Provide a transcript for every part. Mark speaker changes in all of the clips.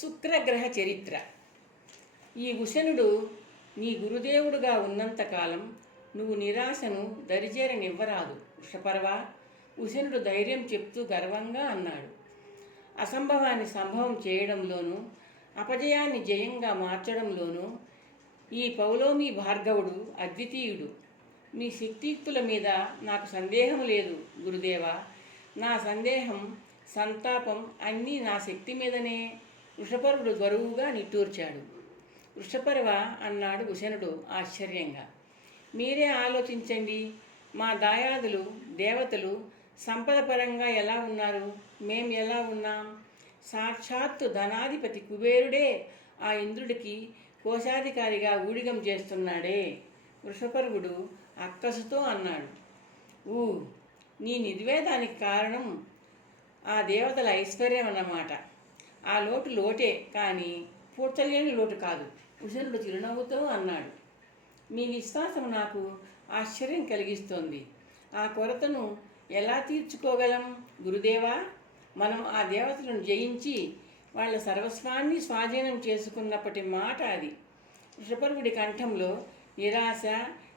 Speaker 1: శుక్రగ్రహ చరిత్ర. ఈ ఉశనుడు నీ గురుదేవుడుగా ఉన్నంతకాలం నువ్వు నిరాశను దరిచేరనివ్వరాదు వృషపర్వ. ఉశనుడు ధైర్యం చెప్తూ గర్వంగా అన్నాడు. అసంభవాన్ని సంభవం చేయడంలోనూ అపజయాన్ని జయంగా మార్చడంలోనూ ఈ పౌలోమి భార్గవుడు అద్వితీయుడు. మీ శక్తియుక్తుల మీద నాకు సందేహం లేదు గురుదేవా. నా సందేహం సంతాపం అన్నీ నా శక్తి మీదనే. వృషపరుడు గరువుగా నిట్టూర్చాడు. వృషపర్వ అన్నాడు ఉశనుడు ఆశ్చర్యంగా. మీరే ఆలోచించండి. మా దాయాదులు దేవతలు సంపదపరంగా ఎలా ఉన్నారు? మేం ఎలా ఉన్నాం? సాక్షాత్తు ధనాధిపతి కుబేరుడే. ఆ ఇంద్రుడికి కోశాధికారిగా ఊడిగం చేస్తున్నాడే. వృషపర్వుడు అక్కసుతో అన్నాడు. ఊ నీ నిర్వేదానికి కారణం ఆ దేవతల ఐశ్వర్యం అన్నమాట. ఆ లోటు లోటే కానీ పూడ్చలేని లోటు కాదు. ఉషనుడు చిరునవ్వుతో అన్నాడు మీ విశ్వాసం నాకు ఆశ్చర్యం కలిగిస్తోంది. ఆ కొరతను ఎలా తీర్చుకోగలం గురుదేవా? మనం ఆ దేవతలను జయించి వాళ్ళ సర్వస్వాన్ని స్వాధీనం చేసుకున్నప్పటి మాట అది. వృషపర్వుడి కంఠంలో నిరాశ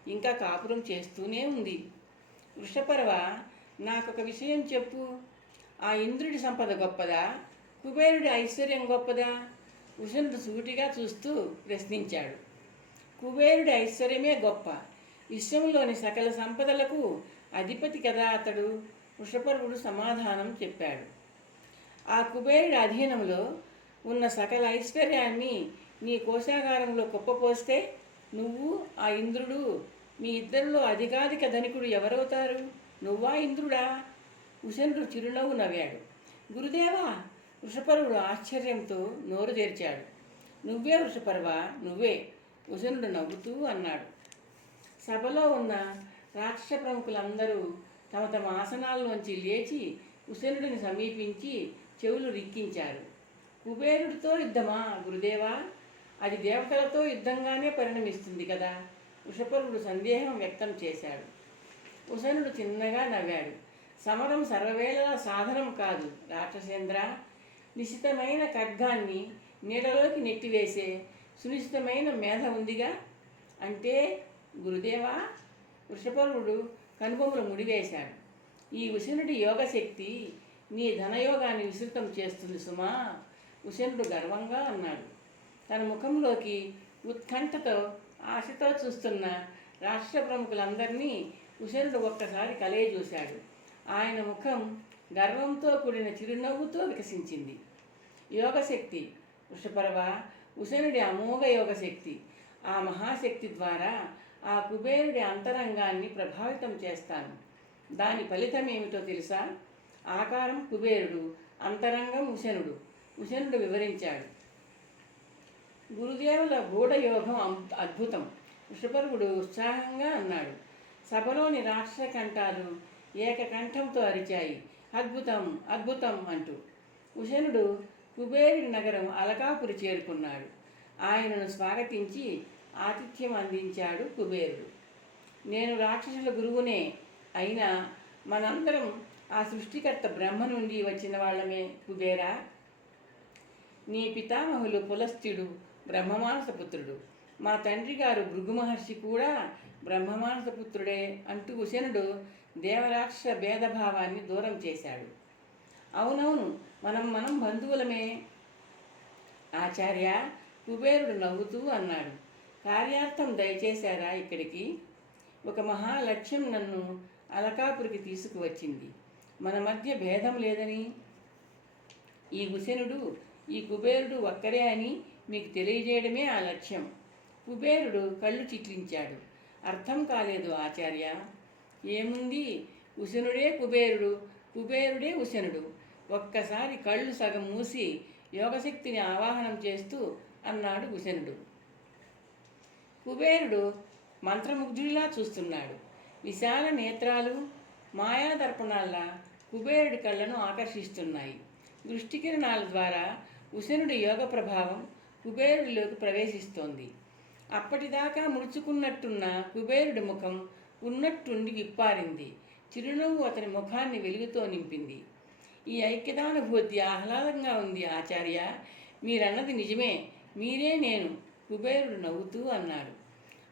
Speaker 1: ఇంకా కాపురం చేస్తూనే ఉంది. వృషపర్వ నాకొక విషయం చెప్పు. ఆ ఇంద్రుడి సంపద గొప్పదా? కుబేరుడి ఐశ్వర్యం గొప్పదా? ఉషనుడు సూటిగా చూస్తూ ప్రశ్నించాడు. కుబేరుడి ఐశ్వర్యమే గొప్ప. విశ్వంలోని సకల సంపదలకు అధిపతి కదా అతడు? వృషపర్వుడు సమాధానం చెప్పాడు. ఆ కుబేరుడి అధీనంలో ఉన్న సకల ఐశ్వర్యాన్ని నీ కోశాగారంలో కుప్పపోస్తే నువ్వు ఆ ఇంద్రుడు మీ ఇద్దరిలో అధికాధిక ధనికుడు ఎవరవుతారు? నువ్వా ఇంద్రుడా? ఉషనుడు చిరునవ్వు నవ్వాడు. గురుదేవా వృషపర్వుడు ఆశ్చర్యంతో నోరు తెరిచాడు. నువ్వే వృషపర్వ? నువ్వే. వసునుడు నవ్వుతూ అన్నాడు. సభలో ఉన్న రాక్షస ప్రముఖులందరూ తమ తమ ఆసనాల్లోంచి లేచి ఉసేనుడిని సమీపించి చెవులు రిక్కించారు. కుబేరుడితో యుద్ధమా గురుదేవా? అది దేవతలతో యుద్ధంగానే పరిణమిస్తుంది కదా వృషపరుడు సందేహం వ్యక్తం చేశాడు. ఉసనుడు చిన్నగా నవ్వాడు. సమరం సర్వవేళలా సాధనం కాదు రాక్షసేంద్ర. నిశితమైన ఖడ్గాన్ని నీడలోకి నెట్టివేసే సునిశ్చితమైన మేధ ఉందిగా? అంటే గురుదేవా వృషపరుడు కనుబొమ్మలు ముడివేశాడు. ఈ ఉశనుడి యోగశక్తి నీ ధనయోగాన్ని విస్తృతం చేస్తుంది సుమా ఉశనుడు గర్వంగా అన్నాడు. తన ముఖంలోకి ఉత్కంఠతో ఆశతో చూస్తున్న రాష్ట్ర ప్రముఖులందరినీ ఉశనుడు ఒక్కసారి కలయ చూశాడు ఆయన ముఖం గర్వంతో కూడిన చిరునవ్వుతో వికసించింది. యోగశక్తి వృషపర్వ ఉషనుడి అమోఘ యోగశక్తి. ఆ మహాశక్తి ద్వారా ఆ కుబేరుడి అంతరంగాన్ని ప్రభావితం చేస్తాను. దాని ఫలితం ఏమిటో తెలుసా? ఆకారం కుబేరుడు అంతరంగం ఉశనుడు ఉశనుడు వివరించాడు. గురుదేవుల గూఢయోగం అద్భుతం. వృషపర్వుడు ఉత్సాహంగా అన్నాడు. సభలోని రాక్షస కంఠాలు ఏకకంఠంతో అరిచాయి. అద్భుతం అద్భుతం అంటూ. ఉషనుడు కుబేరుడి నగరం అలకాపురి చేరుకున్నాడు. ఆయనను స్వాగతించి ఆతిథ్యం అందించాడు కుబేరుడు. నేను రాక్షసుల గురువునే అయినా మనందరం ఆ సృష్టికర్త బ్రహ్మ నుండి వచ్చిన వాళ్ళమే కుబేరా? నీ పితామహులు పులస్త్యుడు బ్రహ్మమానస పుత్రుడు. మా తండ్రి గారు భృగు మహర్షి కూడా బ్రహ్మమానస పుత్రుడే అంటూ ఉశనుడు దేవరాక్ష భేదభావాన్ని దూరం చేశాడు. అవునవును మనం మనం బంధువులమే. ఆచార్య కుబేరుడు నవ్వుతూ అన్నాడు. కార్యార్థం దయచేశారా ఇక్కడికి? ఒక మహా లక్ష్యం నన్ను అలకాపురికి తీసుకువచ్చింది. మన మధ్య భేదం లేదని. ఈ హుసెనుడు ఈ కుబేరుడు ఒక్కరే అని మీకు తెలియజేయడమే ఆ లక్ష్యం. కుబేరుడు కళ్ళు చిట్లించాడు. అర్థం కాలేదు ఆచార్య. ఏముంది? ఉశనుడే కుబేరుడు కుబేరుడే ఉశనుడు ఒక్కసారి కళ్ళు సగం మూసి యోగశక్తిని ఆవాహనం చేస్తూ అన్నాడు ఉశనుడు కుబేరుడు మంత్రముగ్ధుడిలా చూస్తున్నాడు. విశాల నేత్రాలు మాయాదర్పణాల్లా కుబేరుడి కళ్ళను ఆకర్షిస్తున్నాయి. దృష్టి కిరణాల ద్వారా ఉశనుడి యోగ ప్రభావం కుబేరుడిలోకి ప్రవేశిస్తోంది. అప్పటిదాకా ముడుచుకున్నట్టున్న కుబేరుడి ముఖం ఉన్నట్టుండి విప్పారింది. చిరునవ్వు అతని ముఖాన్ని వెలుగుతో నింపింది. ఈ ఐక్యతానుభూతి ఆహ్లాదంగా ఉంది ఆచార్య. మీరన్నది నిజమే. మీరే నేను కుబేరుడు నవ్వుతూ అన్నాడు.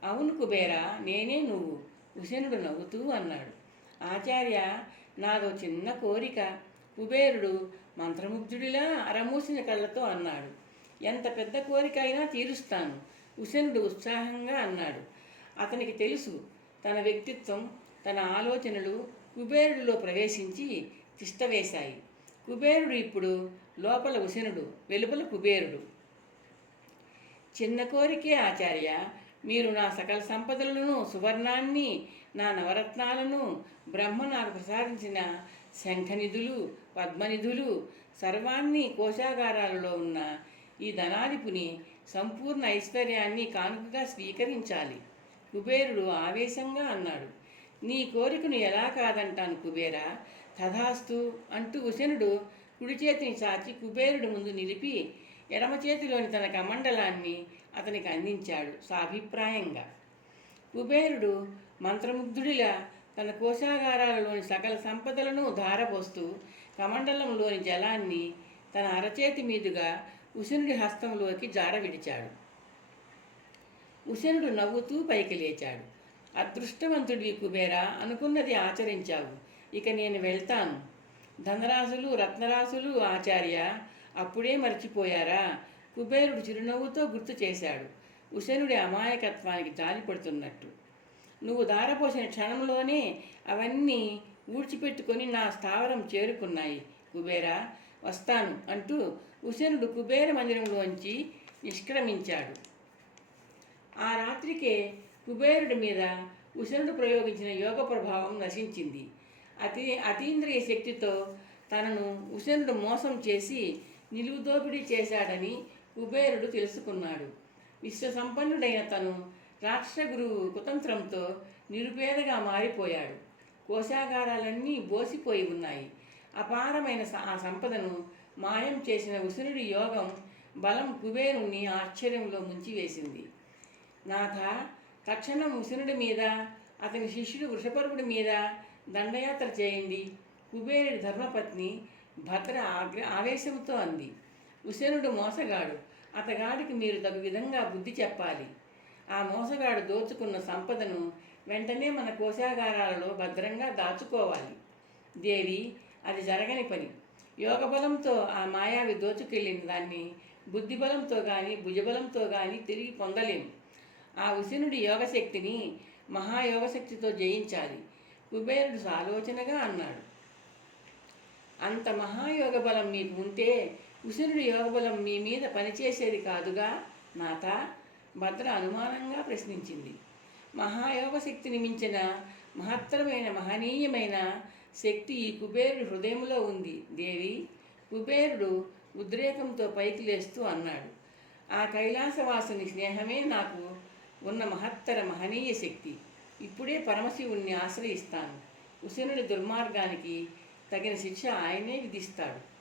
Speaker 1: అవును కుబేరా నేనే నువ్వు కుశనుడు నవ్వుతూ అన్నాడు. ఆచార్య నాదో చిన్న కోరిక. కుబేరుడు మంత్రముగ్ధుడిలా అరమూసిన కళ్ళతో అన్నాడు. ఎంత పెద్ద కోరిక అయినా తీరుస్తాను. కుశనుడు ఉత్సాహంగా అన్నాడు. అతనికి తెలుసు తన వ్యక్తిత్వం తన ఆలోచనలు కుబేరుడిలో ప్రవేశించి తిష్టవేశాయి. కుబేరుడు ఇప్పుడు లోపల ఉసినుడు వెలుపల కుబేరుడు. చిన్న కోరికే ఆచార్య మీరు నా సకల సంపదలను సువర్ణాన్ని నా నవరత్నాలను బ్రహ్మ నాకు ప్రసాదించిన శంఖనిధులు పద్మనిధులు సర్వాన్ని కోశాగారాలలో ఉన్న ఈ ధనాధిపుని సంపూర్ణ ఐశ్వర్యాన్ని కానుకగా స్వీకరించాలి. కుబేరుడు ఆవేశంగా అన్నాడు. నీ కోరికను ఎలా కాదంటాను కుబేరా? తథాస్తు అంటూ ఉశనుడు కుడి చేతిని చాచి కుబేరుడి ముందు నిలిపి ఎడమ చేతిలోని తన కమండలాన్ని అతనికి అందించాడు సాభిప్రాయంగా. కుబేరుడు మంత్రముగ్ధుడిలా తన కోశాగారాలలోని సకల సంపదలను ధారపోస్తూ కమండలంలోని జలాన్ని తన అరచేతి మీదుగా ఉశనుడి హస్తంలోకి జార విడిచాడు ఉశనుడు నవ్వుతూ పైకి లేచాడు. అదృష్టవంతుడివి కుబేరా అనుకున్నది ఆచరించావు. ఇక నేను వెళ్తాను. ధనరాశులు రత్నరాశులు ఆచార్య అప్పుడే మర్చిపోయారా? కుబేరుడు చిరునవ్వుతో గుర్తు చేశాడు. ఉశనుడి అమాయకత్వానికి జాలిపడుతున్నట్టు నువ్వు దారపోసిన క్షణంలోనే అవన్నీ ఊడ్చిపెట్టుకొని నా స్థావరం చేరుకున్నాయి. కుబేరా వస్తాను అంటూ ఉశనుడు కుబేర మందిరంలోంచి నిష్క్రమించాడు. ఆ రాత్రికే కుబేరుడి మీద ఉశనుడు ప్రయోగించిన యోగ ప్రభావం నశించింది. అతి అతీంద్రియ శక్తితో తనను ఉశనుడు మోసం చేసి నిలువుదోపిడీ చేశాడని కుబేరుడు తెలుసుకున్నాడు. విశ్వసంపన్నుడైన తను రాష్ట్రగురువు కుతంత్రంతో నిరుపేదగా మారిపోయాడు. కోశాగారాలన్నీ బోసిపోయి ఉన్నాయి. అపారమైన ఆ సంపదను మాయం చేసిన ఉసునుడి యోగం బలం కుబేరుణ్ణి ఆశ్చర్యంలో ముంచివేసింది. నాథ తక్షణం ఉసునుడి మీద అతని శిష్యుడు వృషపర్వుడి మీద దండయాత్ర చేయండి. కుబేరుడి ధర్మపత్ని భద్ర ఆగ్ర ఆవేశంతో అంది. ఉసేనుడు మోసగాడు. అతగాడికి మీరు తగు విధంగా బుద్ధి చెప్పాలి. ఆ మోసగాడు దోచుకున్న సంపదను వెంటనే మన కోశాగారాలలో భద్రంగా దాచుకోవాలి. దేవి అది జరగని పని. యోగబలంతో ఆ మాయావి దోచుకెళ్ళిన దాన్ని బుద్ధిబలంతో కానీ భుజబలంతో కానీ తిరిగి పొందలేము. ఆ ఉశనుడి యోగశక్తిని మహాయోగశక్తితో జయించాలి. కుబేరుడు ఆలోచనగా అన్నాడు. అంత మహాయోగ బలం మీకు ఉంటే ఉశనుడి యోగబలం మీ మీద పనిచేసేది కాదుగా నాత భద్ర అనుమానంగా ప్రశ్నించింది. మహాయోగ శక్తిని మించిన మహత్తరమైన మహనీయమైన శక్తి ఈ కుబేరుడి హృదయంలో ఉంది. దేవి కుబేరుడు ఉద్రేకంతో పైకి లేస్తూ అన్నాడు. ఆ కైలాసవాసుని స్నేహమే నాకు ఉన్న మహత్తర మహనీయ శక్తి. ఇప్పుడే పరమశివుణ్ణి ఆశ్రయిస్తాను. ఉశనుడి దుర్మార్గానికి తగిన శిక్ష ఆయనే విధిస్తాడు.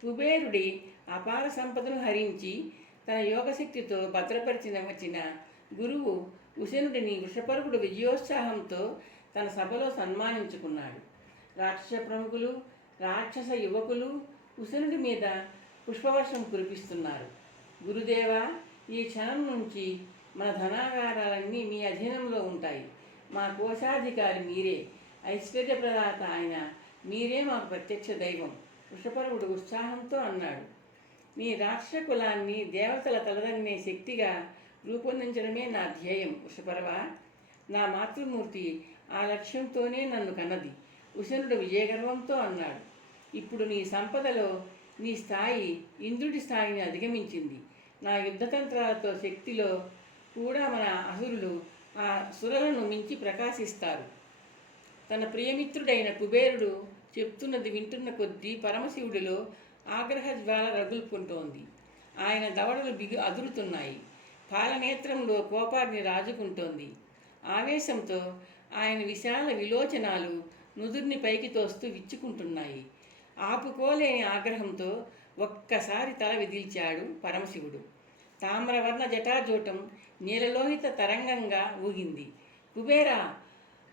Speaker 1: కుబేరుడి అపార సంపదను హరించి తన యోగశక్తితో భద్రపరిచిన వచ్చిన గురువు ఉశనుడిని వృషపర్వుడు విజయోత్సాహంతో తన సభలో సన్మానించుకున్నాడు. రాక్షస ప్రముఖులు రాక్షస యువకులు ఉశనుడి మీద పుష్పవర్షం కురిపిస్తున్నారు. గురుదేవ ఈ క్షణం నుంచి మన ధనాగారాలన్నీ మీ అధీనంలో ఉంటాయి. మా కోశాధికారి మీరే. ఐశ్వర్యప్రదాత ఆయన మీరే మాకు ప్రత్యక్ష దైవం. వృషపరువుడు ఉత్సాహంతో అన్నాడు. మీ రాక్ష కులాన్ని దేవతల తలదన్నే శక్తిగా రూపొందించడమే నా ధ్యేయం వృషపర్వ. నా మాతృమూర్తి ఆ లక్ష్యంతోనే నన్ను కన్నది ఉశనుడు విజయగర్వంతో అన్నాడు. ఇప్పుడు నీ సంపదలో నీ స్థాయి ఇంద్రుడి స్థాయిని అధిగమించింది. నా యుద్ధతంత్రాలతో శక్తిలో కూడా మన అసురులు ఆ సురలను మించి ప్రకాశిస్తారు. తన ప్రియమిత్రుడైన కుబేరుడు చెప్తున్నది వింటున్న కొద్దీ పరమశివుడిలో ఆగ్రహ జ్వాల రగులుకుంటోంది. ఆయన దవడలు బిగు అదురుతున్నాయి. పాలనేత్రంలో కోపాగ్ని రాజుకుంటోంది. ఆవేశంతో ఆయన విశాల విలోచనాలు నుదుర్ని పైకి తోస్తూ విచ్చుకుంటున్నాయి. ఆపుకోలేని ఆగ్రహంతో ఒక్కసారి తల విదిల్చాడు పరమశివుడు. తామ్రవర్ణ జటాజూటం నీలలోహిత తరంగంగా ఊగింది. కుబేరా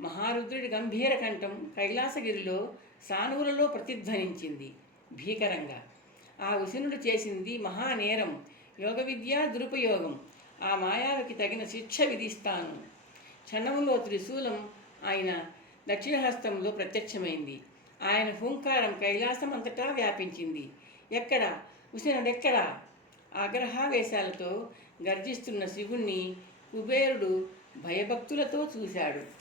Speaker 1: మహారుద్రుడి గంభీర కంఠం కైలాసగిరిలో సానువులలో ప్రతిధ్వనించింది భీకరంగా. ఆ ఉసినుడు చేసింది మహానేరం యోగ విద్య దురుపయోగం. ఆ మాయావికి తగిన శిక్ష విధిస్తాను. క్షణంలో త్రిశూలం ఆయన దక్షిణహస్తంలో ప్రత్యక్షమైంది. ఆయన హూంకారం కైలాసం అంతటా వ్యాపించింది. ఎక్కడ? ఉసినడెక్కడా ఆగ్రహావేశాలతో గర్జిస్తున్న శివుణ్ణి కుబేరుడు భయభక్తులతో చూశాడు.